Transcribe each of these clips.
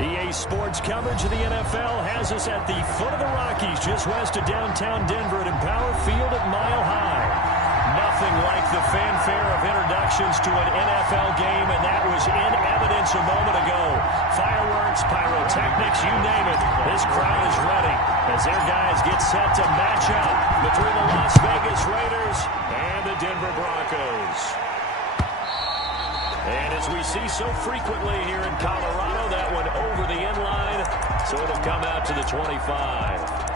EA Sports coverage of the NFL has us at the foot of the Rockies, just west of downtown Denver at Empower Field at Mile High. Nothing like the fanfare of introductions to an NFL game, and that was in evidence a moment ago. Fireworks, pyrotechnics, you name it. This crowd is ready as their guys get set to match up between the Las Vegas Raiders and the Denver Broncos. And as we see so frequently here in Colorado, that one over the end line, so it'll come out to the 25.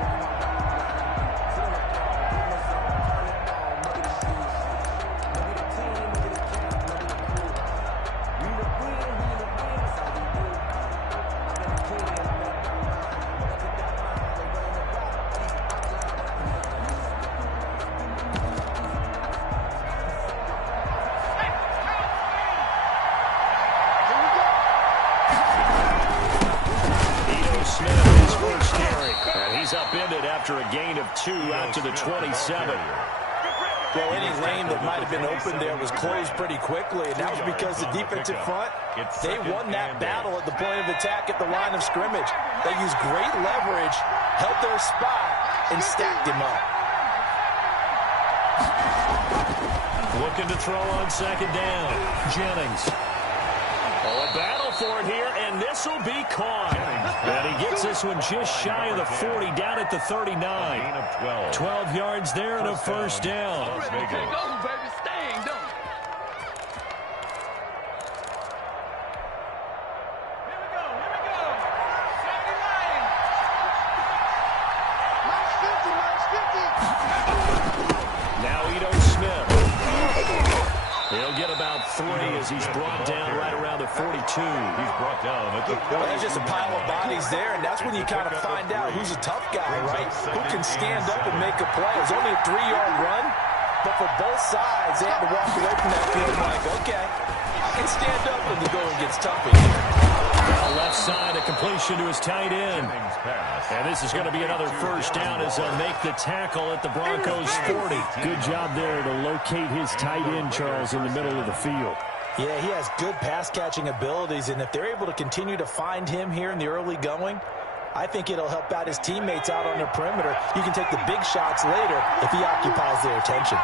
After a gain of 2 out to the 27. Well, any lane that might have been open there was closed pretty quickly, and that was because the defensive front, they won that battle at the point of attack at the line of scrimmage. They used great leverage, held their spot, and stacked him up. Looking to throw on second down. Jennings. Oh, a battle for it here, and this will be caught. And he gets this one just shy of the 40, down at the 39. 12 yards there and a first down. He'll get about 3 as he's brought down right around the 42. He's brought down at the 40. Well, there's just a pile of bodies there, and that's when you kind of find out who's a tough guy, right? Who can stand up and make a play. It was only a 3-yard run, but for both sides, they had to walk away from that field like, okay, I can stand up when the going gets tough in here. Well, left side, a completion to his tight end. And this is going to be another first down as they'll make the tackle at the Broncos 40. Good job there to locate his tight end, Charles, in the middle of the field. Yeah, he has good pass-catching abilities, and if they're able to continue to find him here in the early going, I think it'll help out his teammates out on the perimeter. You can take the big shots later if he occupies their attention.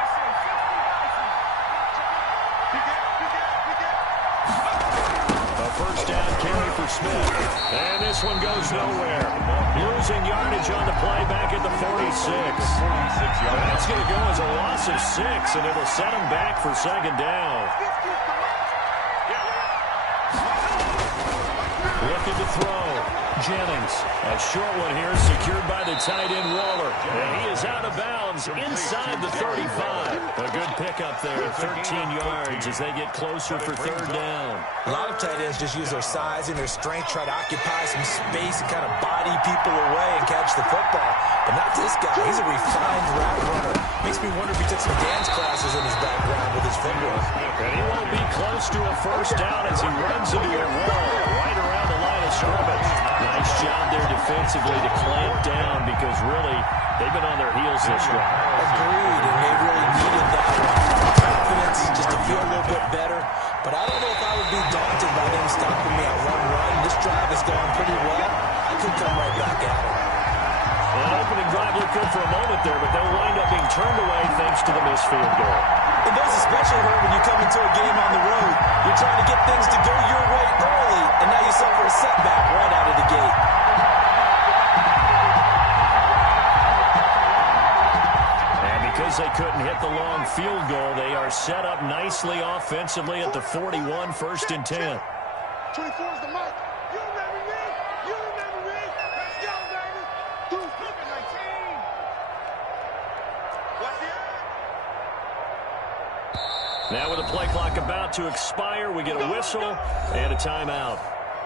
First down carry for Smith. And this one goes nowhere. Losing yardage on the play back at the 46. That's going to go as a loss of 6, and it'll set him back for second down. Looking to throw. Jennings. A short one here secured by the tight end Waller. And he is out of bounds inside the 35. A good pickup there at 13 yards as they get closer for third down. A lot of tight ends just use their size and their strength, try to occupy some space and kind of body people away and catch the football. But not this guy. He's a refined route runner. Makes me wonder if he took some dance classes in his background with his footwork. And he won't be close to a first down as he runs into a wall right around the line of scrimmage. Nice job there defensively to clamp down because really they've been on their heels this drive. Agreed, and they really needed that confidence just to feel a little bit better. But I don't know if I would be daunted by them stopping me on one run. This drive has gone pretty well. I could come right back at it. Well, an opening drive looked good for a moment there, but they'll wind up being turned away thanks to the missed field goal. And those especially hurt when you come into a game on the road. You're trying to get things to go your way early, and now you suffer a setback right out of the gate. And because they couldn't hit the long field goal, they are set up nicely offensively at the 41, 1st and 10. 24 is the mark. You remember me? You remember me? Let's go, baby. Look at 19. What's the Now with the play clock about to expire, we get a whistle and a timeout.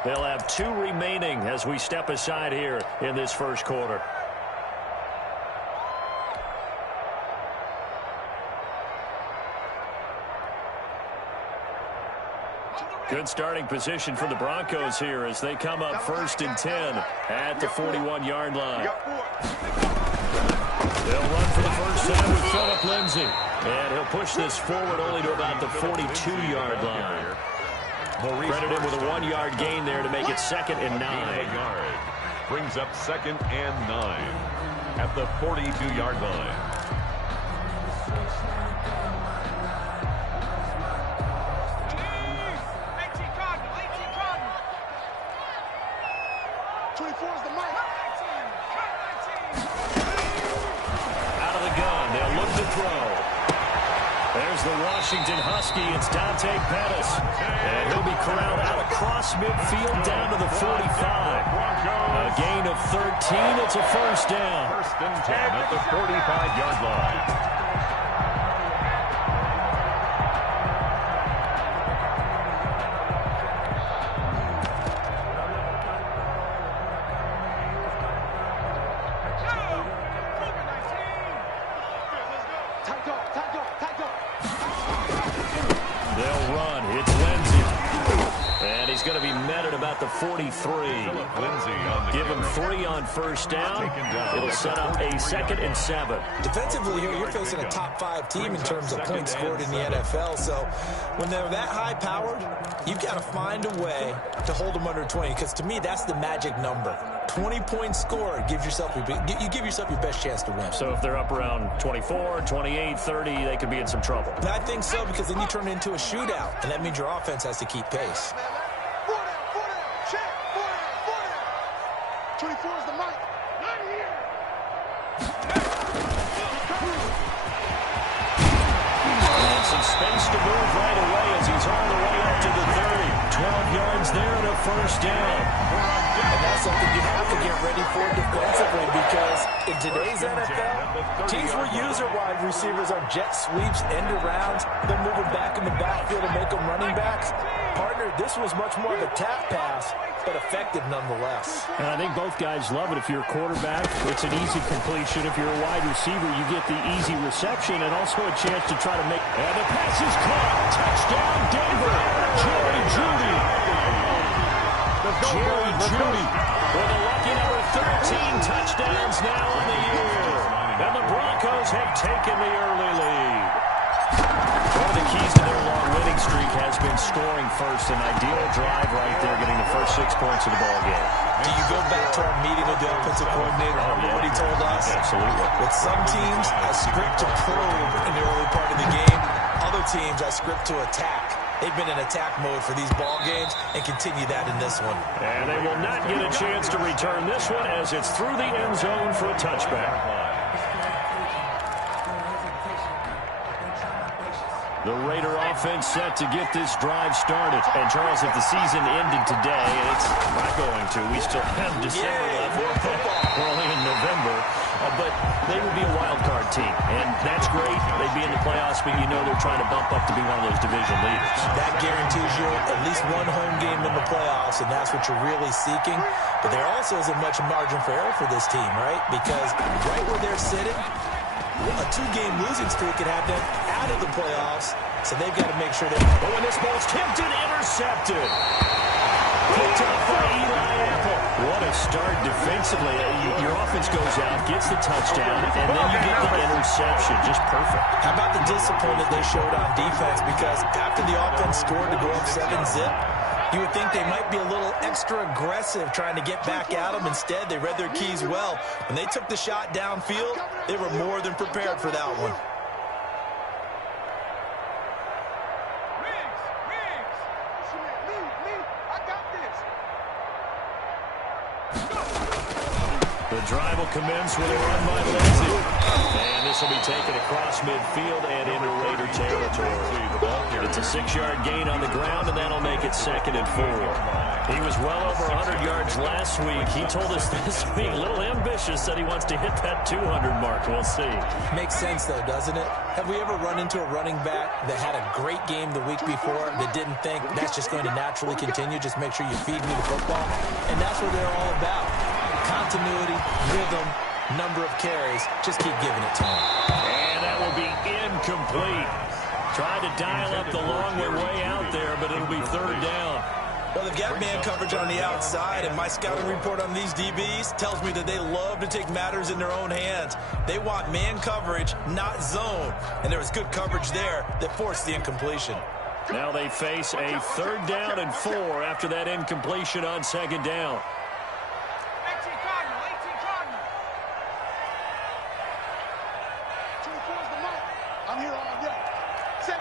They'll have 2 remaining as we step aside here in this first quarter. Good starting position for the Broncos here as they come up 1st and 10 at the 41-yard line. They'll run for the first time with Phillip Lindsay. And he'll push this forward only to about the 42-yard line. Credit him with a 1-yard gain there to make it 2nd and 9. Brings up 2nd and 9 at the 42-yard line. 24 is the mic. Out of the gun, they'll look to throw. There's the Washington Husky. It's Dante Pettis. And he'll be corralled out across midfield down to the 45. A gain of 13. It's a first down. 1st and 10 at the 45-yard line. They'll run. It's Lindsey. And he's going to be met at about the 43. Give him 3 on first down. It'll set up a 2nd and 7. Defensively here, you're facing a top 5 team in terms of points scored in the NFL. So when they're that high-powered, you've got to find a way to hold them under 20. Because to me, that's the magic number. 20 points scored, you give yourself your best chance to win. So if they're up around 24, 28, 30, they could be in some trouble. And I think so, because then you turn it into a shootout, and that means your offense has to keep pace. 4 down, check, 4 down. 24 is the mic. Not here. And some space to move right away as he's on the way up to the 30. 12 yards there and a first down. And that's something you have to get ready for defensively, because in today's NFL, teams will use their wide receivers on jet sweeps, end arounds. They'll move them back in the backfield and make them running backs. Partner, this was much more of a tap pass, but effective nonetheless. And I think both guys love it. If you're a quarterback, it's an easy completion. If you're a wide receiver, you get the easy reception and also a chance to try to make... And the pass is caught. Touchdown, Denver. Jerry Jeudy. Jerry Jeudy with a lucky number 13 touchdowns now on the year. And the Broncos have taken the early lead. One of the keys to their long winning streak has been scoring first. An ideal drive right there, getting the first 6 points of the ball game. Do you go back to our meeting with the offensive coordinator? What he told us? Absolutely. With some teams, I script to probe in the early part of the game. Other teams, I script to attack. They've been in attack mode for these ball games and continue that in this one. And they will not get a chance to return this one as it's through the end zone for a touchback. The Raider offense set to get this drive started. And, Charles, if the season ended today, and it's not going to, we still have December left. We're only in November. But they would be a wild card team. And that's great. They'd be in the playoffs, but you know they're trying to bump up to be one of those division leaders. That guarantees you at least one home game in the playoffs, and that's what you're really seeking. But there also isn't much margin for error for this team, right? Because right where they're sitting, a 2-game losing streak could have them out of the playoffs, so they've got to make sure that... Oh, and this ball's tipped and intercepted. Picked up by Eli Apple. What a start defensively. Your offense goes out, gets the touchdown, and then you get the interception. Just perfect. How about the discipline that they showed on defense? Because after the offense scored to go up 7-zip, you would think they might be a little extra aggressive trying to get back at them. Instead, they read their keys well. When they took the shot downfield, they were more than prepared for that one. The drive will commence with a run by Lindsey. And this will be taken across midfield and into Raider territory. It's a 6-yard gain on the ground, and that'll make it 2nd and 4. He was well over 100 yards last week. He told us this week, a little ambitious, said he wants to hit that 200 mark. We'll see. Makes sense, though, doesn't it? Have we ever run into a running back that had a great game the week before that didn't think that's just going to naturally continue? Just make sure you feed me the football. And that's what they're all about. Continuity, rhythm, number of carries. Just keep giving it to him. And that will be incomplete. Tried to dial up the long way out there, but it'll be 3rd down. Well, they've got man coverage on the outside, and my scouting report on these DBs tells me that they love to take matters in their own hands. They want man coverage, not zone. And there was good coverage there that forced the incompletion. Now they face a 3rd down and 4 after that incompletion on 2nd down. 24 is the mark. I'm here all day. Say it.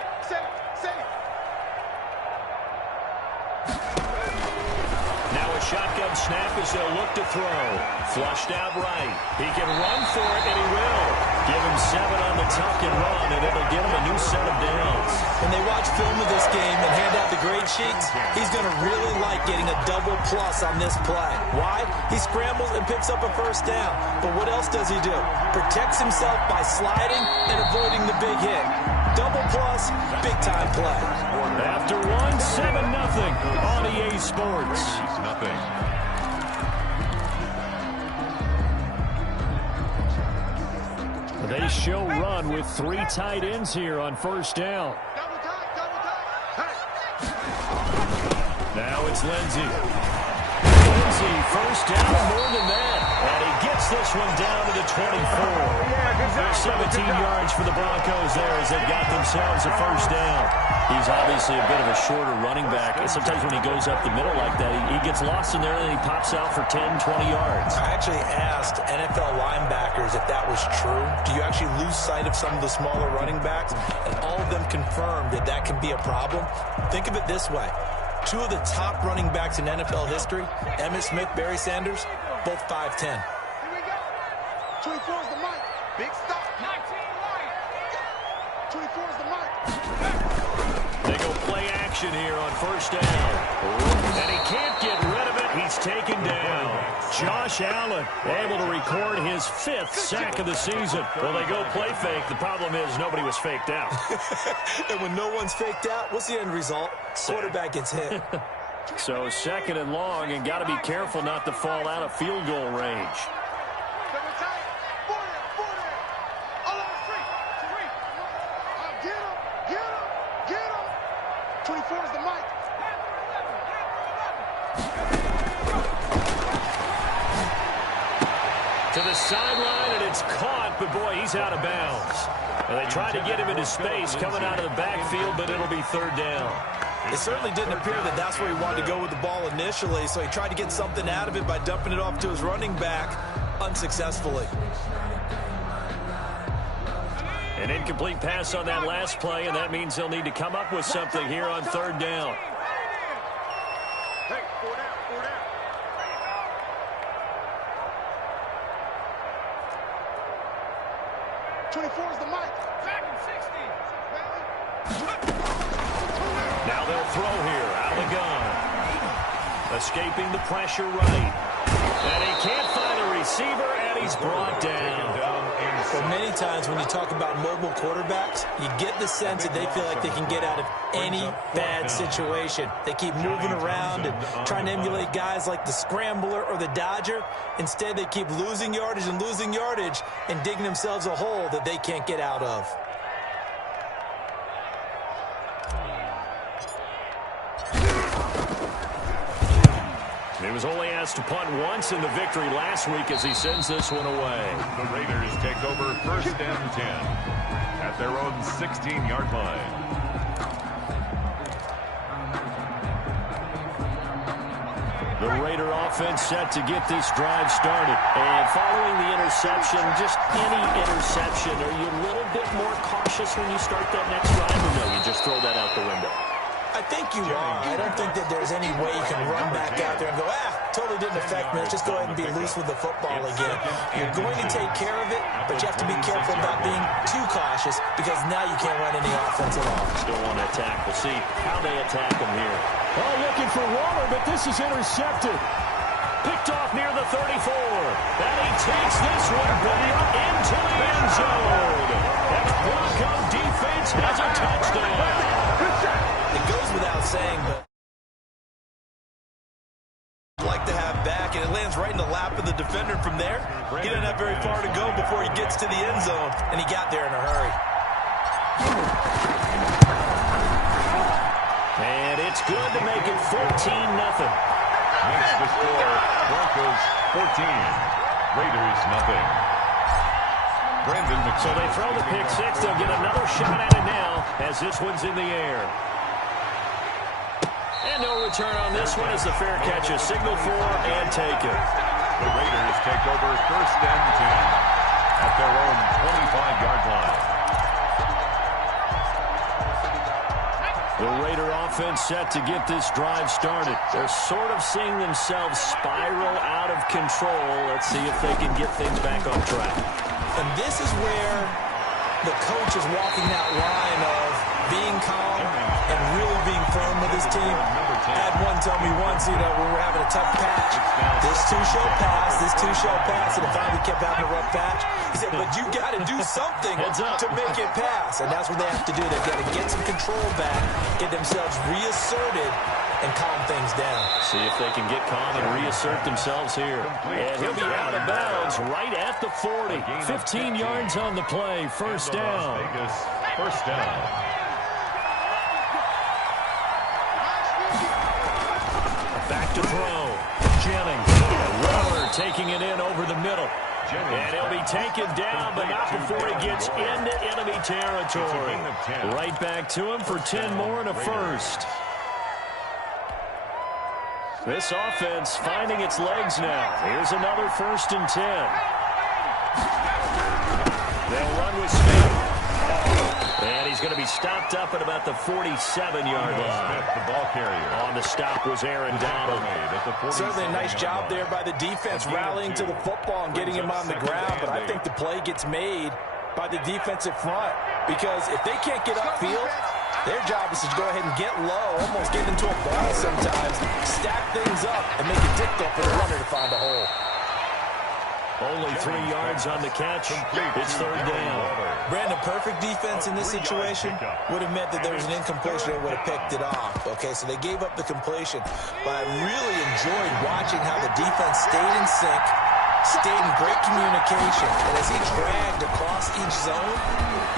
Now a shotgun snap as they'll look to throw. Flushed out right. He can run for it, and he will. Give him 7 on the tuck and run, and it'll give him a new set of downs. When they watch film of this game and hand out the grade sheets, he's going to really like getting a double plus on this play. Why? He scrambles and picks up a 1st down. But what else does he do? Protects himself by sliding and avoiding the big hit. Double plus, big-time play. After 1, 7-0 on EA Sports. Nothing. They show run with 3 tight ends here on 1st down. Double time. Now it's Lindsey. Lindsey, 1st down and more than that. And he gets this one down to the 24. 17 yards for the Broncos there as they've got themselves a 1st down. He's obviously a bit of a shorter running back. And sometimes when he goes up the middle like that, he gets lost in there and he pops out for 10, 20 yards. I actually asked NFL linebackers if that was true. Do you actually lose sight of some of the smaller running backs? And all of them confirmed that that can be a problem. Think of it this way. 2 of the top running backs in NFL history, Emmitt Smith, Barry Sanders, both 5'10". Here we go. 24 is the mark. Big stop. 19 right. 24 is the mark. They go play action here on 1st down. And he can't get rid of it. He's taken down. Josh Allen able to record his 5th sack of the season. Well, they go play fake. The problem is nobody was faked out. And when no one's faked out, what's the end result? Quarterback gets hit. So 2nd and long, and got to be careful not to fall out of field goal range. Double time. 40. All on the street. Get him. 24 is the mark. To the sideline, and it's caught, but boy, he's out of bounds. And they tried to get him into space coming out of the backfield, but it'll be 3rd down. It certainly didn't appear that that's where he wanted to go with the ball initially, so he tried to get something out of it by dumping it off to his running back unsuccessfully. An incomplete pass on that last play, and that means they'll need to come up with something here on 3rd down. Hey, 4 down. 24 is the mark. Second 60. Now they'll throw here out of the gun. Escaping the pressure right. And he can't find a receiver, and he's brought down. Well, many times when you talk about mobile quarterbacks, you get the sense that they feel like they can get out of any bad situation. They keep moving around and trying to emulate guys like the Scrambler or the Dodger. Instead, they keep losing yardage and digging themselves a hole that they can't get out of. He was only asked to punt once in the victory last week as he sends this one away. The Raiders take over 1st and 10 at their own 16-yard line. The Raider offense set to get this drive started. And following the interception, just any interception, are you a little bit more cautious when you start that next drive, or no, you just throw that out the window? I think you are. I don't think that there's any way you can run back out there and go, totally didn't affect me. Let's just go ahead and be loose with the football again. You're going to take care of it, but you have to be careful about being too cautious because now you can't run any offense at all. Still want to attack. We'll see how they attack him here. Oh, looking for Waller, but this is intercepted. Picked off near the 34. And he takes this one back into the end zone. And the Bronco defense has a touchdown. It goes without saying, but like to have back, and it lands right in the lap of the defender from there. He doesn't have very far to go before he gets to the end zone, and he got there in a hurry. And it's good to make it 14-0. Makes the score Broncos 14, Raiders nothing. Brandon McCall. So they throw the pick six. They'll get another shot at it now as this one's in the air. return on this one as the fair catch is signaled for and taken. The Raiders take over 1st and 10 at their own 25-yard line. The Raider offense set to get this drive started. They're sort of seeing themselves spiral out of control. Let's see if they can get things back on track. And this is where the coach is walking that line of being calm and really being firm with his team. I had one tell me once, when we were having a tough patch, this two shall pass, and if we kept having a rough patch, he said, but you got to do something to make it pass. And that's what they have to do. They've got to get some control back, get themselves reasserted, and calm things down. See if they can get calm and reassert themselves here. And he'll be out of bounds right at the 40. 15 yards on the play. First down. First down. Back to throw. Jennings. Weller taking it in over the middle. And he'll be taken down, but not before he gets into enemy territory. Right back to him for 10 more and a first. This offense finding its legs now. Here's another 1st and 10. They'll run with Smith. And he's going to be stopped up at about the 47-yard line. The ball carrier. On the stop was Aaron Donald. Certainly a nice job there by the defense rallying to the football and getting him on the ground. But I think the play gets made by the defensive front. Because if they can't get upfield, their job is to go ahead and get low, almost get into a ball sometimes, stack things up, and make it difficult for the runner to find a hole. Only 3 yards on the catch. It's 3rd down. Brandon, perfect defense in this situation would have meant that there was an incompletion that would have picked it off. Okay, so they gave up the completion. But I really enjoyed watching how the defense stayed in sync, stayed in great communication. And as he dragged across each zone,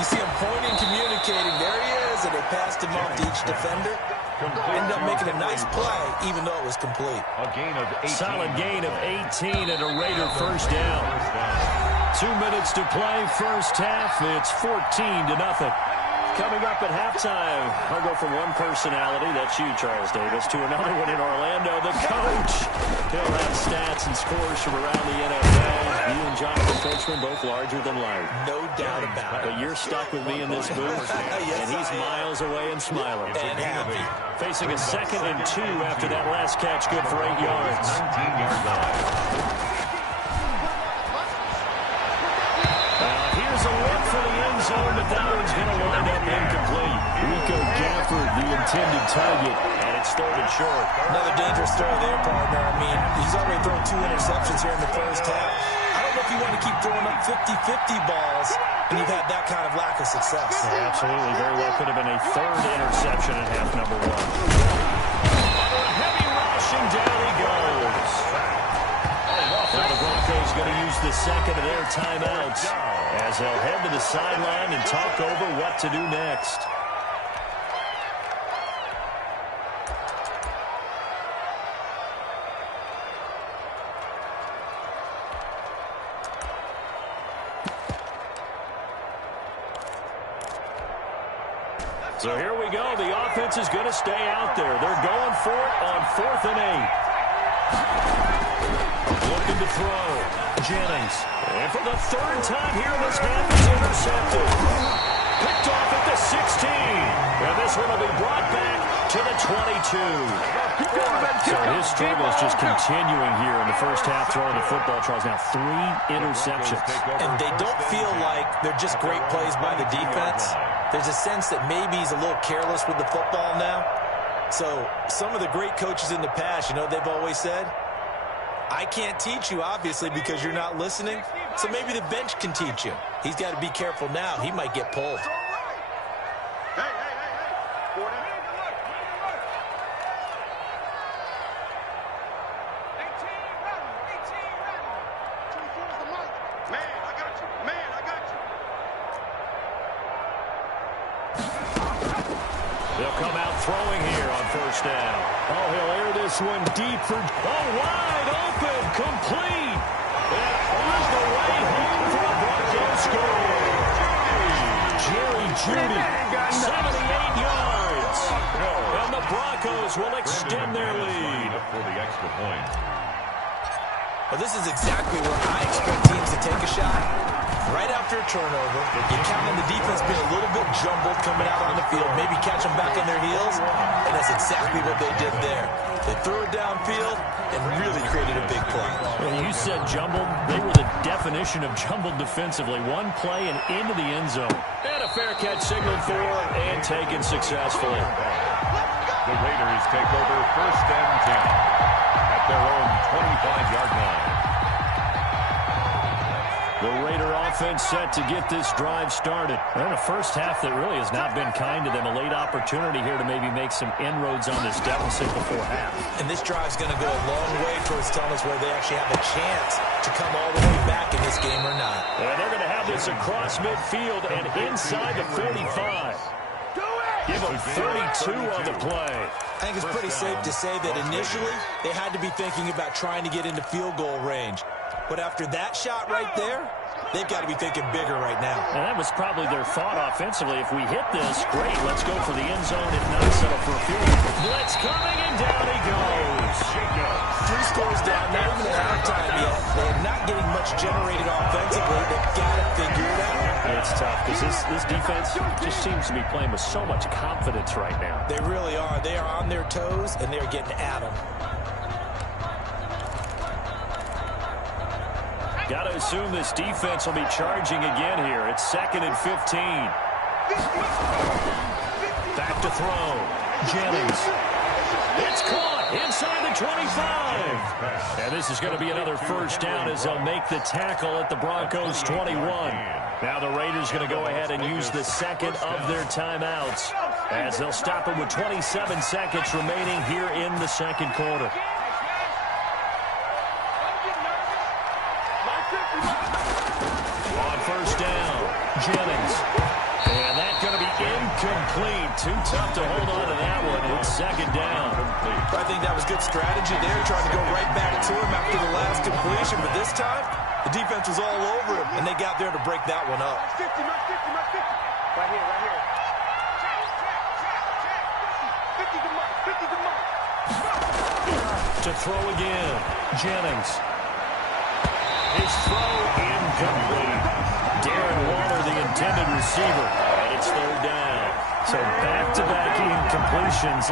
you see him pointing, communicating. There he is, and they passed him off to each defender. Ended up making a nice play, even though it was complete. A gain of 18. Solid gain of 18 and a Raider first down. 2 minutes to play, first half. It's 14-0. Coming up at halftime, I'll go from one personality, that's you, Charles Davis, to another one in Orlando, the coach. He'll have stats and scores from around the NFL. You and Jonathan Coachman, both larger than life. No doubt about it. But you're stuck with me in this booth, and he's miles away and smiling. And happy. Facing a 2nd and 2 after that last catch, good for 8 yards. 19-yard line. Here's a look for the end zone, but that one's going to wind up incomplete. Rico Gafford, the intended target, and it's 3rd and short. Another dangerous throw there, partner. I mean, he's already thrown 2 interceptions here in the first half. I don't know if you want to keep throwing up 50-50 balls, and you've had that kind of lack of success. Yeah, absolutely. Very well could have been a 3rd interception in half number 1. Heavy rushing, down he goes. Now the Broncos going to use the 2nd of their timeouts as they'll head to the sideline and talk over what to do next. So here we go. The offense is going to stay out there. They're going for it on 4th and 8. Looking to throw. Jennings. And for the 3rd time here in this half, is intercepted. Picked off at the 16. And this one will be brought back to the 22. So his struggles just continuing here in the first half throwing the football, Charles. Now 3 interceptions. And they don't feel like they're just great plays by the defense. There's a sense that maybe he's a little careless with the football now. So some of the great coaches in the past, they've always said, I can't teach you, obviously, because you're not listening. So maybe the bench can teach you. He's got to be careful now. He might get pulled. Hey. 40. 24 is the mic. Man, I got you. They'll come out throwing here on 1st down. Oh, he'll air this one deep for... Oh, wide open, complete. And on the way home for a Broncos score. Jerry Jeudy, 78 yards. yards. And the Broncos will extend their lead. For the extra point. Well, this is exactly where I expect teams to take a shot. Right after a turnover, you count on the defense being a little bit jumbled coming out on the field, maybe catch them back on their heels, and that's exactly what they did there. They threw it downfield and really created a big play. Well, you said jumbled. They were the definition of jumbled defensively. One play and into the end zone. And a fair catch signaled for and taken successfully. The Raiders take over 1st and 10 at their own 25-yard line. The Raider offense set to get this drive started. And a first half that really has not been kind to them. A late opportunity here to maybe make some inroads on this deficit before half. And this drive's going to go a long way towards telling us whether they actually have a chance to come all the way back in this game or not. And they're going to have this across midfield and inside the 45. Give them 32 on the play. I think it's pretty safe to say that initially they had to be thinking about trying to get into field goal range. But after that shot right there, they've got to be thinking bigger right now. And that was probably their thought offensively. If we hit this, great, let's go for the end zone. If not, settle for a field goal. Blitz coming, and down he goes. 3 scores down, not even at halftime yet. They're not getting much generated offensively. They've got to figure it out. It's tough because this defense just seems to be playing with so much confidence right now. They really are. They are on their toes, and they're getting at them. Got to assume this defense will be charging again here. It's 2nd and 15. Back to throw. Jennings. It's caught inside the 25. And this is going to be another first down as they'll make the tackle at the Broncos 21. Now the Raiders going to go ahead and use the second of their timeouts as they'll stop it with 27 seconds remaining here in the second quarter. On first down, Jennings. And that's going to be incomplete. Too tough to hold on to that one. It's 2nd down. I think that was good strategy there, trying to go right back to him after the last completion. But this time, the defense was all over him, and they got there to break that one up. 50, my 50, my 50. Right here, right here. 50 to Mike, 50 to Mike. To throw again, Jennings. His throw incomplete. Darren Waller, the intended receiver, and it's 3rd down. So back-to-back incompletions.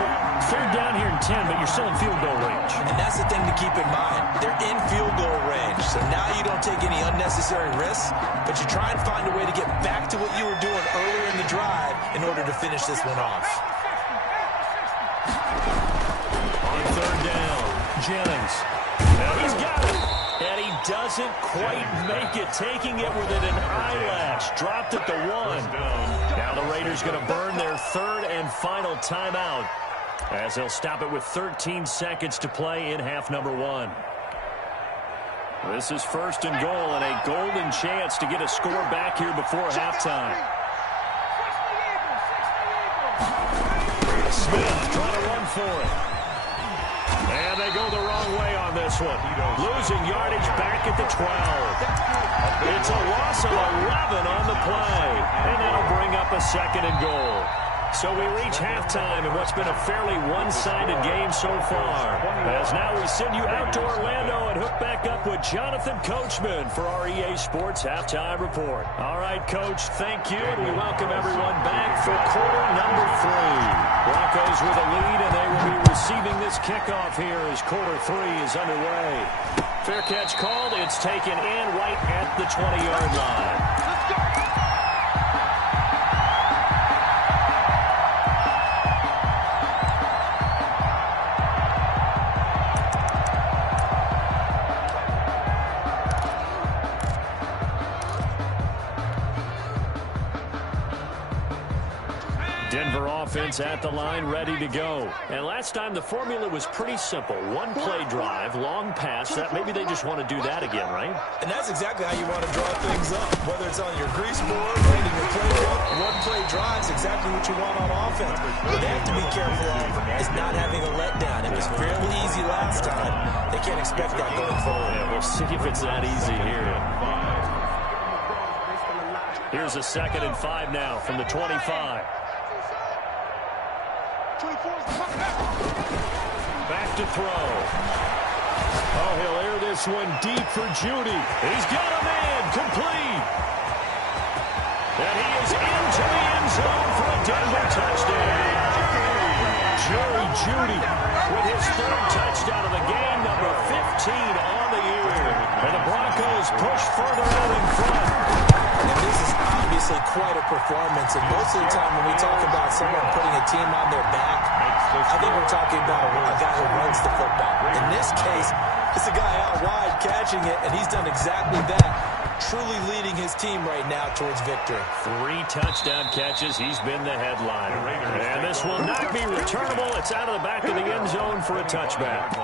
3rd down here in 10, but you're still in field goal range. And that's the thing to keep in mind. They're in field goal range, so now you don't take any unnecessary risks, but you try and find a way to get back to what you were doing earlier in the drive in order to finish this one off. On 3rd down, Jennings. Now he's got it. And he doesn't quite make it, taking it with an eyelash. Dropped at the 1. Now the Raiders going to burn their 3rd and final timeout as they'll stop it with 13 seconds to play in half number 1. This is 1st and goal and a golden chance to get a score back here before halftime. Smith trying to run for it. And they go the wrong way on this one. Losing yardage back at the 12. It's a loss of 11 on the play. And that'll bring up a 2nd and goal. So we reach halftime in what's been a fairly one-sided game so far. As now we send you out to Orlando and hook back up with Jonathan Coachman for our EA Sports Halftime Report. All right, Coach, thank you, and we welcome everyone back for quarter number 3. Broncos with a lead, and they will be receiving this kickoff here as quarter 3 is underway. Fair catch called. It's taken in right at the 20-yard line. Let's go. Denver offense at the line, ready to go. And last time the formula was pretty simple. One play drive, long pass. That maybe they just want to do that again, right? And that's exactly how you want to draw things up. Whether it's on your grease board, reading your playbook, one play drive is exactly what you want on offense. What they have to be careful of is not having a letdown. It was fairly easy last time. They can't expect that going forward. Yeah, we'll see if it's that easy here. Here's a 2nd and 5 now from the 25. Back to throw. Oh, he'll air this one deep for Judy. He's got a man, complete. And he is into the end zone for a Denver touchdown. Jerry Judy with his third touchdown of the game, number 15 on the year. And the Broncos push further out in front. And this is obviously quite a performance. And most of the time when we talk about someone putting a team on their back, I think we're talking about a guy who runs the football. In this case, it's a guy out wide catching it, and he's done exactly that, truly leading his team right now towards victory. 3 touchdown catches. He's been the headliner. And this will not be returnable. It's out of the back of the end zone for a touchback.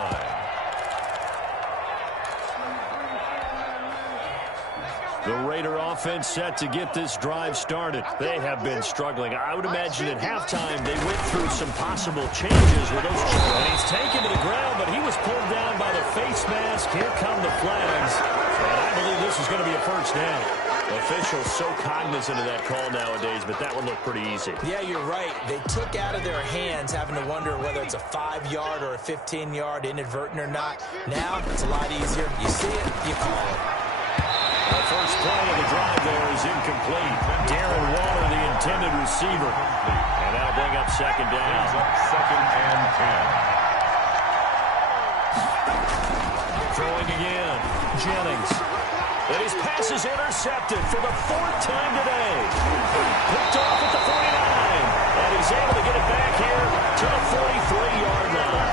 The Raider offense set to get this drive started. They have been struggling. I would imagine at halftime they went through some possible changes with those. And he's taken to the ground, but he was pulled down by the face mask. Here come the flags. And I believe this is going to be a first down. Officials so cognizant of that call nowadays, but that one looked pretty easy. Yeah, you're right. They took out of their hands having to wonder whether it's a 5-yard or a 15-yard, inadvertent or not. Now it's a lot easier. You see it, you call it. The first play of the drive there is incomplete. Darren Waller, the intended receiver. And that'll bring up second down. Second and 10. Throwing again. Jennings. And his pass is intercepted for the 4th time today. Picked off at the 49. And he's able to get it back here to the 43-yard line.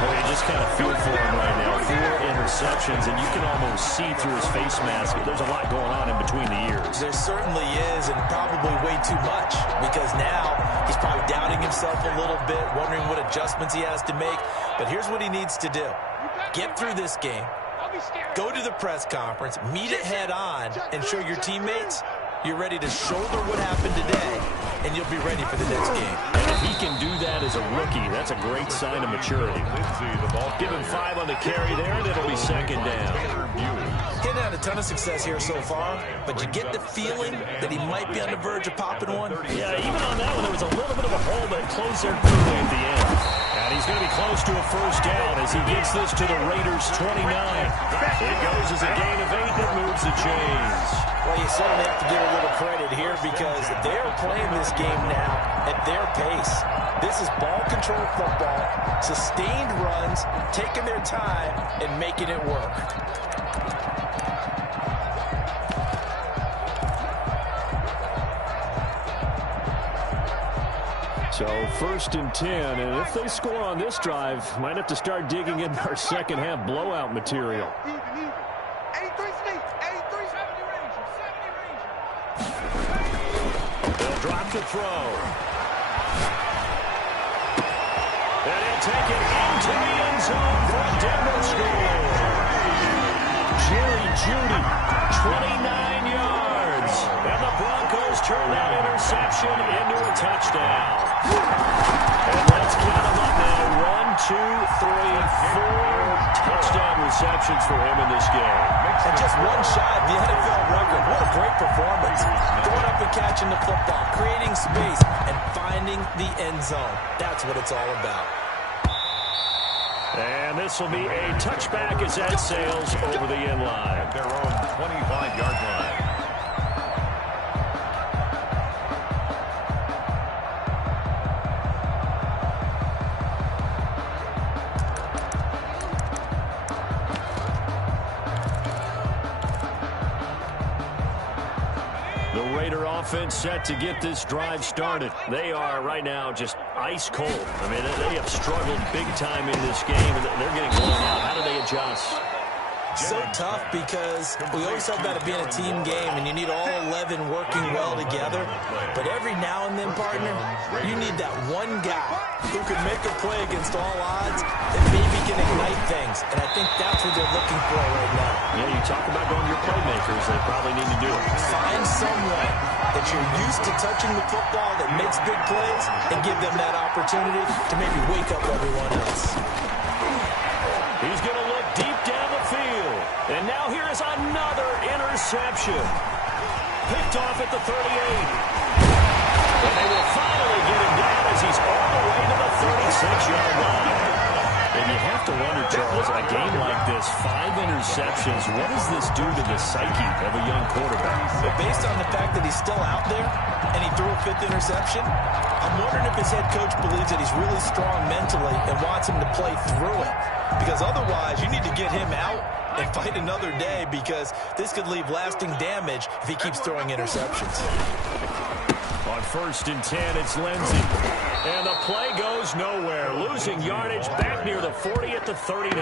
Well, you just kind of feel for him right now. 4 interceptions, and you can almost see through his face mask. There's a lot going on in between the ears. There certainly is, and probably way too much, because now he's probably doubting himself a little bit, wondering what adjustments he has to make. But here's what he needs to do. Get through this game. Go to the press conference, meet it head on, and show your teammates you're ready to shoulder what happened today, and you'll be ready for the next game. And if he can do that as a rookie, that's a great sign of maturity. Give him 5 on the carry there, and it'll be second down. He's had a ton of success here so far, but you get the feeling that he might be on the verge of popping one. Yeah, even on that one, there was a little bit of a hole that closed there quickly at the end. And he's going to be close to a first down as he gets this to the Raiders' 29. It goes as a gain of 8 that moves the chains. Well, you certainly have to give a little credit here because they're playing this game now at their pace. This is ball control football, sustained runs, taking their time and making it work. So 1st and 10, and if they score on this drive, might have to start digging into our second half blowout material. They'll drop the throw. And he'll take it into the end zone for a Denver score. Jerry Judy, 29 yards. And the Broncos turn that interception into a touchdown. And let's count them up now. 1, 2, 3, 4 touchdown receptions for him in this game. And just one shot, the NFL record. What a great performance. Going up and catching the football, creating space, and finding the end zone. That's what it's all about. And this will be a touchback as that sails over the end line. Their own 25-yard line. Offense set to get this drive started. They are right now just ice cold. I mean, they have struggled big time in this game, and they're getting blown out. How do they adjust? So tough because we always talk about it being a team game and you need all 11 working well together. But every now and then, partner, you need that one guy who can make a play against all odds and maybe can ignite things. And I think that's what they're looking for right now. Yeah, you talk about going to your playmakers. They probably need to do it. Find someone that you're used to touching the football that makes big plays and give them that opportunity to maybe wake up everyone else. He's going to look deep down the field. And now here is another interception. Picked off at the 38. And they will finally get him down as he's all the way to the 36-yard line. And you have to wonder, Charles, a game like this, 5 interceptions, what does this do to the psyche of a young quarterback? But based on the fact that he's still out there and he threw a 5th interception, I'm wondering if his head coach believes that he's really strong mentally and wants him to play through it. Because otherwise, you need to get him out and fight another day, because this could leave lasting damage if he keeps throwing interceptions. On 1st and 10, it's Lindsey. And the play goes nowhere. Losing yardage back near the 40 at the 39.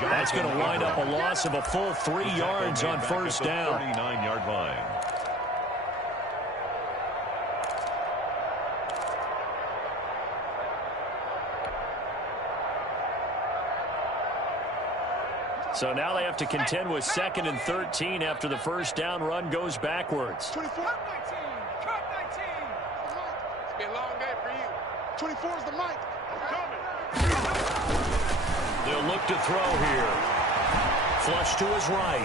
That's going to wind up a loss of a full 3 yards on 1st down. 39-yard line. So now they have to contend with 2nd and 13 after the 1st down run goes backwards. 24. Cut 19. Cut 19. It's been a long day for you. 24 is the mic. Coming. They'll look to throw here. Flush to his right.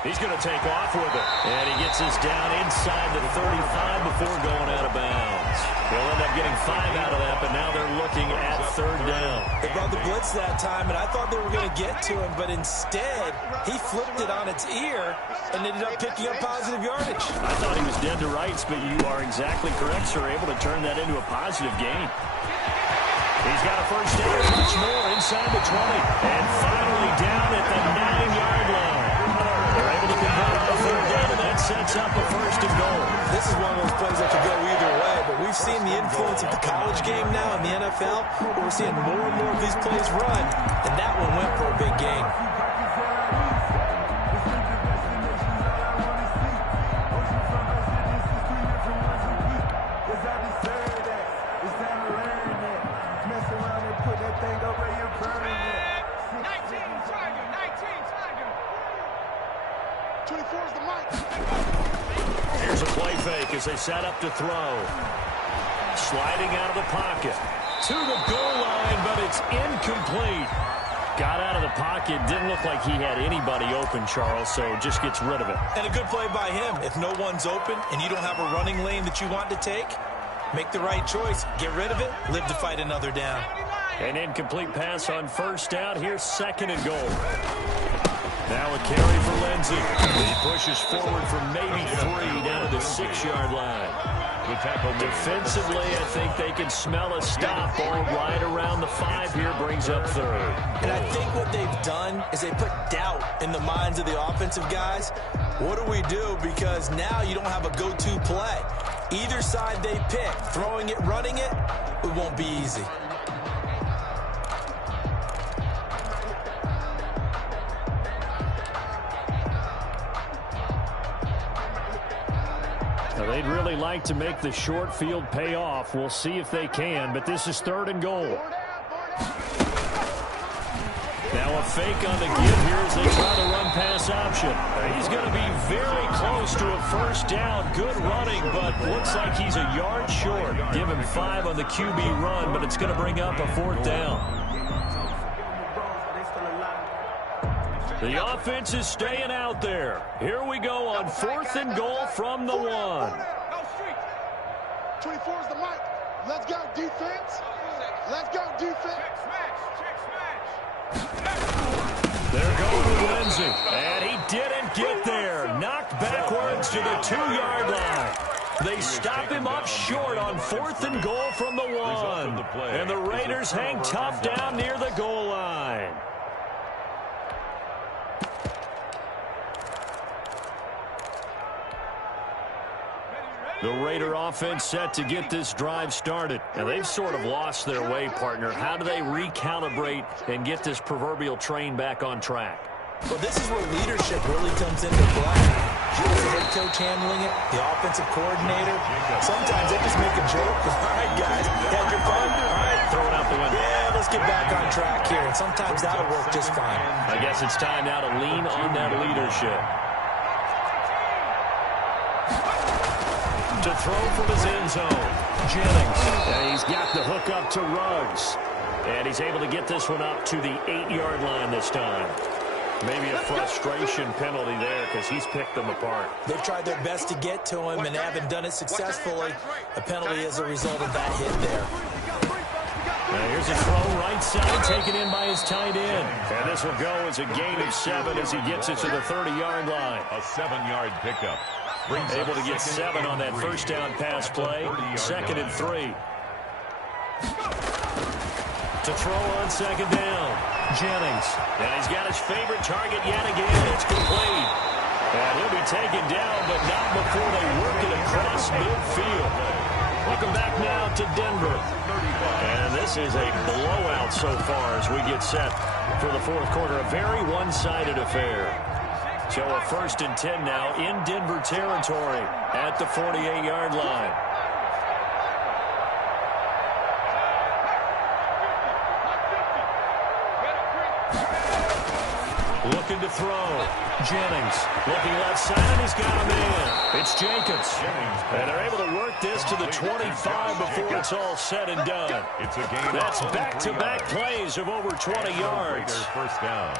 He's going to take off with it. And he gets this down inside the 35 before going out of bounds. They'll end up getting 5 out of that, but now they're looking at 3rd down. They brought the blitz that time, and I thought they were going to get to him, but instead, he flipped it on its ear and ended up picking up positive yardage. I thought he was dead to rights, but you are exactly correct, sir. Able to turn that into a positive gain. He's got a 1st down, much more inside the 20. And finally down at the 9-yard line. They're able to convert on the 3rd down, and that sets up a 1st and goal. This is one of those plays that could go either way, but we've seen the influence of the college game now in the NFL, where we're seeing more and more of these plays run, and that one went for a big gain. Here's a play fake as they set up to throw. Sliding out of the pocket. To the goal line, but it's incomplete. Got out of the pocket. Didn't look like he had anybody open, Charles, so just gets rid of it. And a good play by him. If no one's open and you don't have a running lane that you want to take, make the right choice. Get rid of it. Live to fight another down. An incomplete pass on 1st down. Here's 2nd and goal. Now a carry for Lindsey. He pushes forward for maybe 3 down to the 6-yard line. Defensively, I think they can smell a stop ball right around the 5 here, brings up 3rd. And I think what they've done is they put doubt in the minds of the offensive guys. What do we do? Because now you don't have a go-to play. Either side they pick, throwing it, running it, it won't be easy. They'd really like to make the short field pay off. We'll see if they can, but this is 3rd and goal. Now a fake on the give here as they try the run-pass option. He's going to be very close to a 1st down. Good running, but looks like he's a yard short. Give him 5 on the QB run, but it's going to bring up a 4th down. The offense is staying out there. Here we go on 4th and goal from the 1. 24 is the mic. Let's go, defense. Let's go, defense. They're going to Lindsey, and he didn't get there. Knocked backwards to the 2-yard line. They stop him up short on 4th and goal from the 1. And the Raiders hang tough down near the goal line. The Raider offense set to get this drive started. And they've sort of lost their way, partner. How do they recalibrate and get this proverbial train back on track? Well, this is where leadership really comes into play. The head coach handling it, the offensive coordinator. Sometimes they just make a joke. All right, guys, had your fun? All right, throw it out the window. Yeah, let's get back on track here. And sometimes that'll work just fine. I guess it's time now to lean on that leadership. To throw from his end zone, Jennings. And he's got the hook up to Ruggs. And he's able to get this one up to the 8-yard line this time. Maybe a frustration penalty there because he's picked them apart. They've tried their best to get to him and haven't done it successfully. A penalty as a result of that hit there. Now here's a throw right side taken in by his tight end. And this will go as a gain of 7 as he gets it to the 30-yard line. A 7-yard pickup. Able to get 7 on that first down pass play. 2nd and 3. To throw on 2nd down. Jennings. And he's got his favorite target yet again. It's complete. And he'll be taken down, but not before they work it across midfield. Welcome back now to Denver. And this is a blowout so far as we get set for the fourth quarter. A very one-sided affair. So a 1st and 10 now in Denver territory at the 48-yard line. Looking to throw. Jennings looking left side, and he's got a man. It's Jacobs. And they're able to work this to the 25 before it's all said and done. That's back-to-back plays of over 20 yards. First down.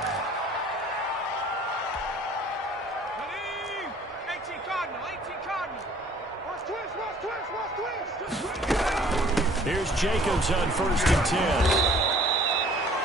Here's Jacobs on 1st and 10.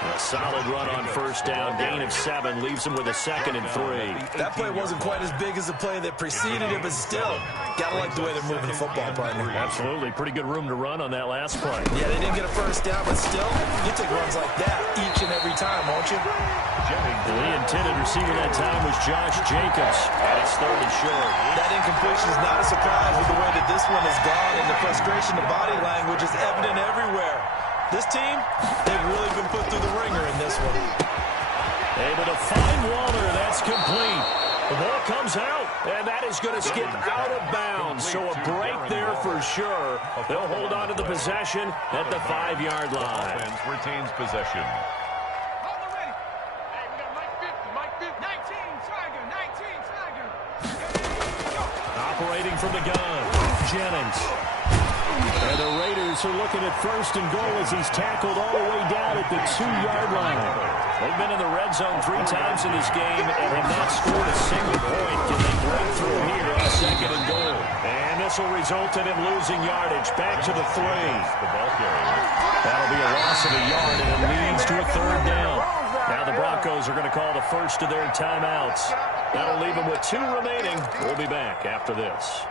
A solid run on 1st down. Gain of 7 leaves him with a 2nd and 3. That play wasn't quite as big as the play that preceded it, but still, gotta like the way they're moving the football, partner. Absolutely. Pretty good room to run on that last play. Yeah, they didn't get a 1st down, but still, you take runs like that each and every time, won't you? The intended receiver that time was Josh Jacobs. And it's 3rd and short. That incompletion is not a surprise with the way that this one has gone, and the frustration of body language is evident everywhere. This team, they've really been put through the ringer in this one. Able to find Waller. That's complete. The ball comes out, and that is going to skip out of bounds. So a break there for sure. They'll hold on to the possession at the 5-yard line. Offense retains possession. Operating from the gun, Jennings. And the Raiders are looking at 1st and goal as he's tackled all the way down at the 2-yard line. They've been in the red zone 3 times in this game and have not scored a single point. Can they break through here on 2nd and goal? And this will result in him losing yardage. Back to the 3. The ball carrier. That'll be a loss of a yard, and it leads to a 3rd down. Now the Broncos are going to call the first of their timeouts. That'll leave them with 2 remaining. We'll be back after this.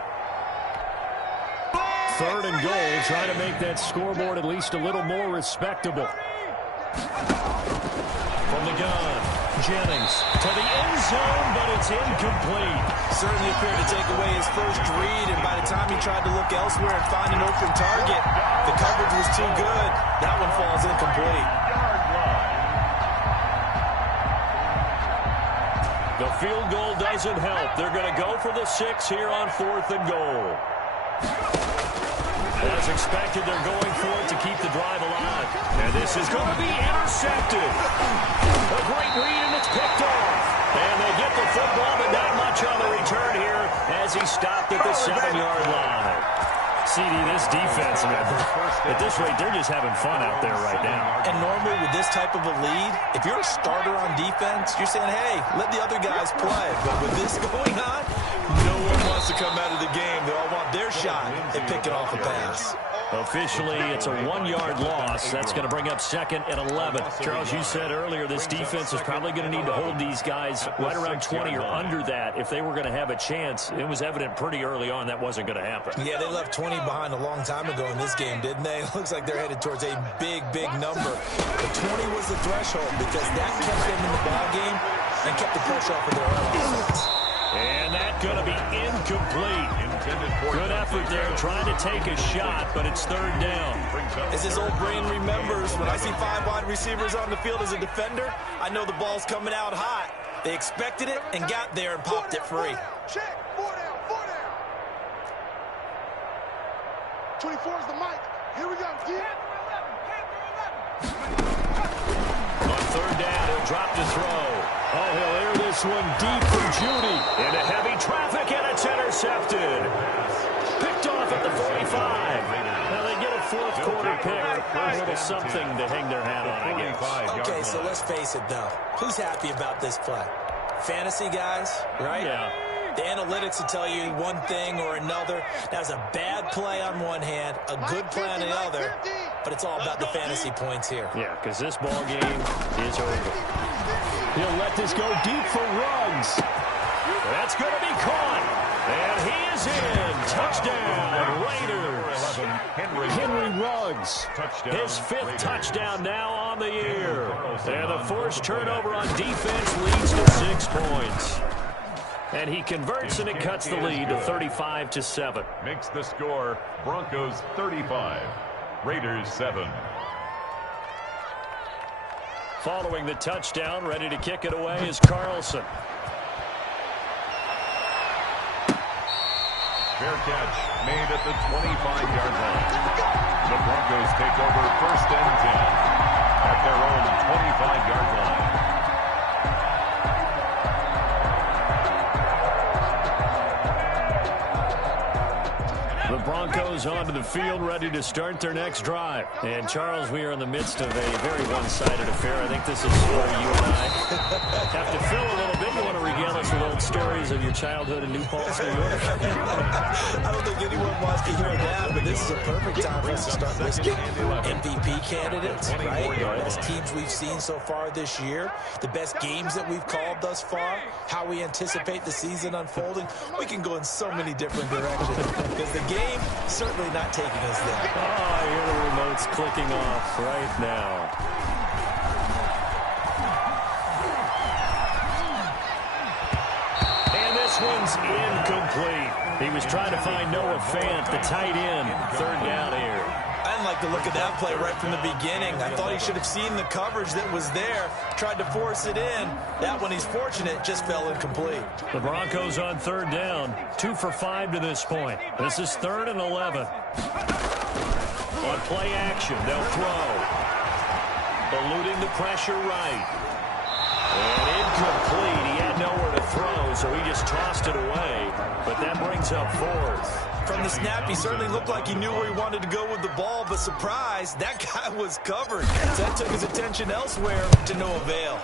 3rd and goal, trying to make that scoreboard at least a little more respectable. From the gun, Jennings to the end zone, but it's incomplete. Certainly appeared to take away his first read, and by the time he tried to look elsewhere and find an open target, the coverage was too good. That one falls incomplete. The field goal doesn't help. They're going to go for the 6 here on 4th and goal. As expected, they're going for it to keep the drive alive. And this is going to be intercepted. A great read, and it's picked off. And they get the football, but not much on the return here as he stopped at the 7-yard line. CD, this defense, at this rate, they're just having fun out there right now. And normally with this type of a lead, if you're a starter on defense, you're saying, hey, let the other guys play. But with this going on, no one wants to come out of the game. They all want their shot at picking off a pass. Officially, it's a 1-yard loss. That's going to bring up 2nd and 11. Charles, you said earlier this defense is probably going to need to hold these guys right around 20 or under that if they were going to have a chance. It was evident pretty early on that wasn't going to happen. Yeah, they left 20 behind a long time ago in this game, didn't they? It looks like they're headed towards a big, big number. But 20 was the threshold because that kept them in the ball game and kept the pressure off of their own offense. And that's going to be incomplete. Good effort there trying to take a shot, but it's 3rd down. As his old brain remembers, when I see 5 wide receivers on the field as a defender, I know the ball's coming out hot. They expected it and got there and popped it free. Check. 4 down. 24 is the mic. Here we go. On 3rd down, he'll drop to throw. Oh, he'll air this one deep from Judy. Into heavy traffic, and it's intercepted. Picked off at the 45. Now they get a fourth quarter pick. A little something to hang their hat on, I guess. Okay, so let's face it, though. Who's happy about this play? Fantasy guys, right? Yeah. The analytics will tell you one thing or another. That's a bad play on one hand, a good play on the other, but it's all about the fantasy points here. Yeah, because this ball game is over. He'll let this go deep for Ruggs. That's going to be caught. And he is in. Touchdown, Raiders. Henry Ruggs. His fifth touchdown now on the year. And the forced turnover on defense leads to 6 points. And he converts, and it cuts the lead to 35-7. Makes the score Broncos 35, Raiders 7. Following the touchdown, ready to kick it away is Carlson. Fair catch made at the 25-yard line. The Broncos take over first and 10 at their own 25-yard line. The Broncos onto the field, ready to start their next drive. And, Charles, we are in the midst of a very one-sided affair. I think this is where you and I have to fill a little bit. You want to regale us with old stories of your childhood in New Paltz, New York? I don't think anyone wants to hear that, but this is a perfect time for us to start listing MVP candidates, right? The best teams we've seen so far this year, the best games that we've called thus far, how we anticipate the season unfolding. We can go in so many different directions because the game certainly not taking us there. Oh, I hear the remote's clicking off right now. And this one's incomplete. He was trying to find Noah Fant, the tight end. Third down here. I didn't like the look of that play right from the beginning. I thought he should have seen the coverage that was there, tried to force it in. That one, he's fortunate, just fell incomplete. The Broncos on third down, 2 for 5 to this point. This is 3rd and 11. On play action, they'll throw. Eluding the pressure right. And incomplete. He had nowhere to throw, so he just tossed it away. But that brings up 4th. From the snap, he certainly looked like he knew where he wanted to go with the ball, but surprise, that guy was covered. So that took his attention elsewhere to no avail.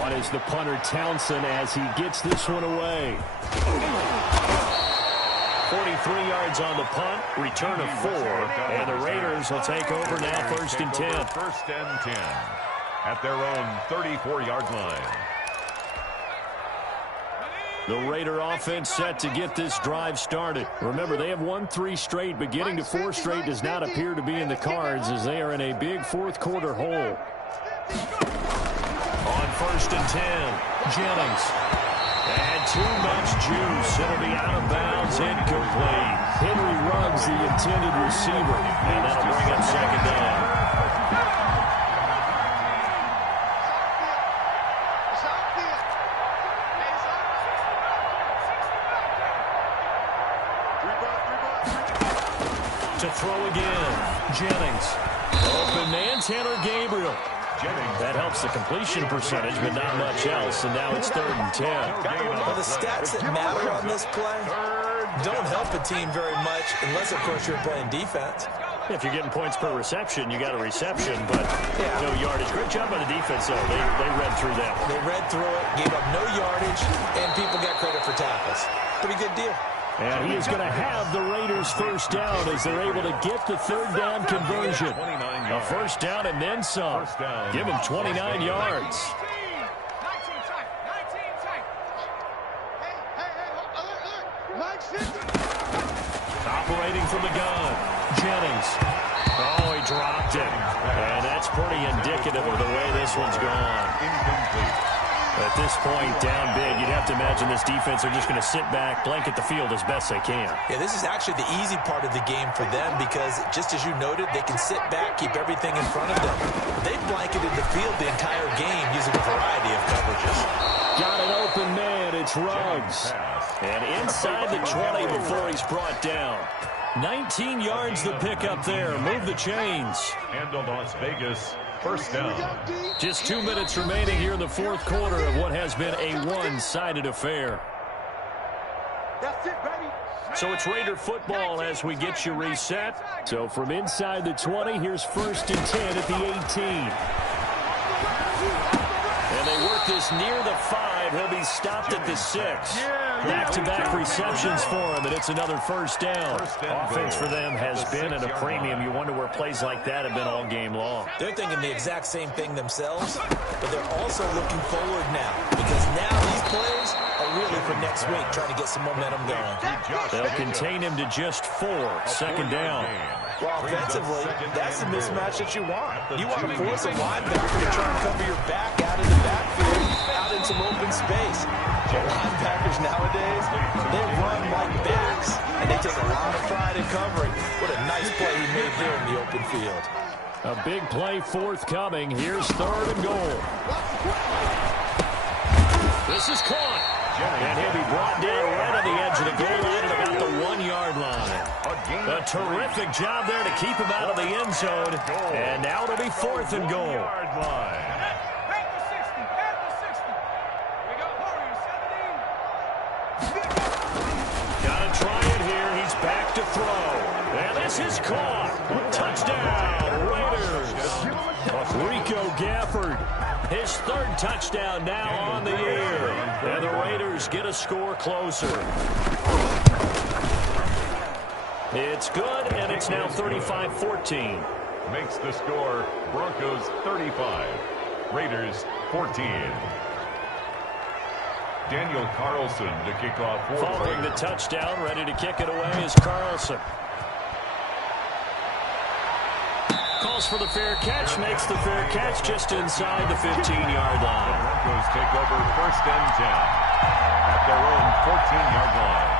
On is the punter Townsend as he gets this one away. 43 yards on the punt, return of 4, and the Raiders will take over now 1st and 10. 1st and 10 at their own 34-yard line. The Raider offense set to get this drive started. Remember, they have won 3 straight, but getting to 4 straight does not appear to be in the cards as they are in a big fourth quarter hole. On 1st and 10, Jennings. And too much juice. It'll be out of bounds, incomplete. Henry Ruggs, the intended receiver, and that'll bring up 2nd down. To throw again, Jennings. Open man, Tanner Gabriel. That helps the completion percentage, but not much else, and now it's 3rd and 10. Well, the stats that matter on this play don't help a team very much, unless, of course, you're playing defense. If you're getting points per reception, you got a reception, but no yardage. Great job by the defense, though. They read through that. They read through it, gave up no yardage, and people got credit for tackles. Pretty good deal. And he is going to have the Raiders' first down as they're able to get the 3rd down conversion. A first down and then some. Give him 29 yards. Operating from the gun, Jennings. Oh, he dropped it. And that's pretty indicative of the way this one's gone. Incomplete. At this point, down big, you'd have to imagine this defense are just going to sit back, blanket the field as best they can. Yeah, this is actually the easy part of the game for them because, just as you noted, they can sit back, keep everything in front of them. They've blanketed the field the entire game using a variety of coverages. Got an open man. It's Ruggs. And inside the 20 before he's brought down. 19 yards the pickup there. Move the chains. And to Las Vegas. First down. Just 2 minutes remaining here in the fourth quarter of what has been a one-sided affair. That's it, baby. So it's Raider football as we get you reset. So from inside the 20, here's 1st and 10 at the 18. And they work this near the 5. He'll be stopped at the 6. Back-to-back receptions for him, and it's another 1st down. Offense for them has been at a premium. You wonder where plays like that have been all game long. They're thinking the exact same thing themselves, but they're also looking forward now, because now these plays are really for next week, trying to get some momentum going. They'll contain him to just 4. 2nd down. Well, offensively, that's the mismatch that you want. You want to force a linebacker to try and cover your back out in the backfield, out in some open space. But linebackers nowadays, they run like backs, and they take a lot of pride in covering. What a nice play he made there in the open field. A big play forthcoming. Here's 3rd and goal. This is caught. And he'll be brought down right on the edge of the goal line at about the 1-yard line. A terrific job there to keep him out of the end zone. And now it'll be 4th and goal. Gotta try it here. He's back to throw. And this is caught. Touchdown, Raiders. Rico Gafford. His 3rd touchdown now on the year. And the Raiders get a score closer. It's good, and it's now 35-14. Makes the score Broncos 35, Raiders 14. Daniel Carlson to kick off. Following the touchdown, ready to kick it away is Carlson. Calls for the fair catch, makes the fair catch just inside the 15-yard line. Broncos take over 1st and 10 at their own 14-yard line.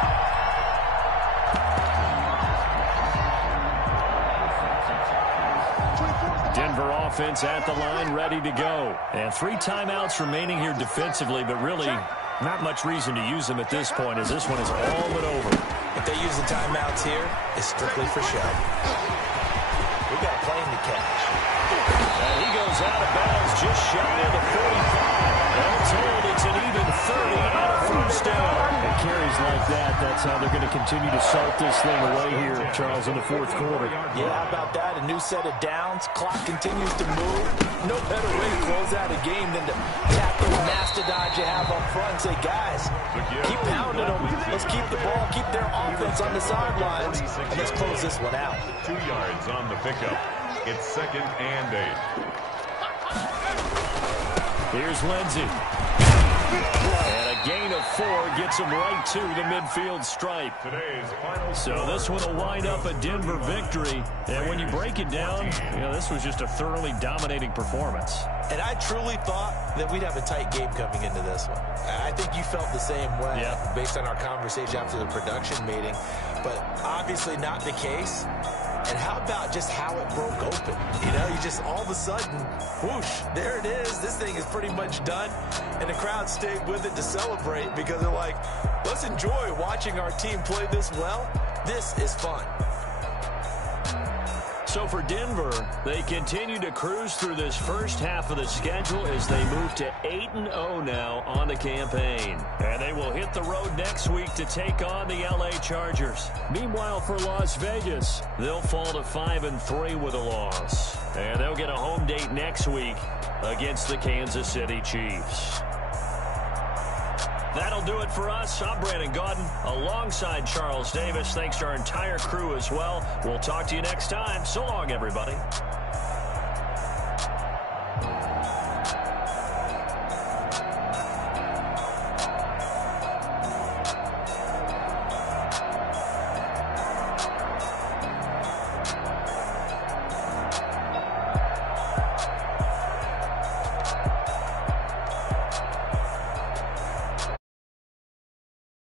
Denver offense at the line, ready to go. And 3 timeouts remaining here defensively, but really not much reason to use them at this point, as this one is all but over. If they use the timeouts here, it's strictly for show. We got a plane to catch. And he goes out of bounds just shy of the 45. All told, it's an even 30 and a 1st down. And carries like that, that's how they're going to continue to salt this thing away here, Charles, in the 4th quarter. Yeah, how about that? A new set of downs. Clock continues to move. No better way to close out a game than to tap those mastodons you have up front and say, guys, keep pounding them. Let's keep the ball, keep their offense on the sidelines, and let's close this one out. 2 yards on the pickup. It's 2nd and 8. Here's Lindsey. And a gain of 4 gets him right to the midfield stripe. So this one will wind up a Denver victory. And when you break it down, you know, this was just a thoroughly dominating performance. And I truly thought that we'd have a tight game coming into this one. I think you felt the same way based on our conversation after the production meeting. But obviously not the case. And how about just how it broke open? You know, you just all of a sudden, whoosh, there it is. This thing is pretty much done. And the crowd stayed with it to celebrate because they're like, let's enjoy watching our team play this well. This is fun. So for Denver, they continue to cruise through this first half of the schedule as they move to 8-0 now on the campaign. And they will hit the road next week to take on the LA Chargers. Meanwhile, for Las Vegas, they'll fall to 5-3 with a loss. And they'll get a home date next week against the Kansas City Chiefs. That'll do it for us. I'm Brandon Gaudin alongside Charles Davis. Thanks to our entire crew as well. We'll talk to you next time. So long, everybody.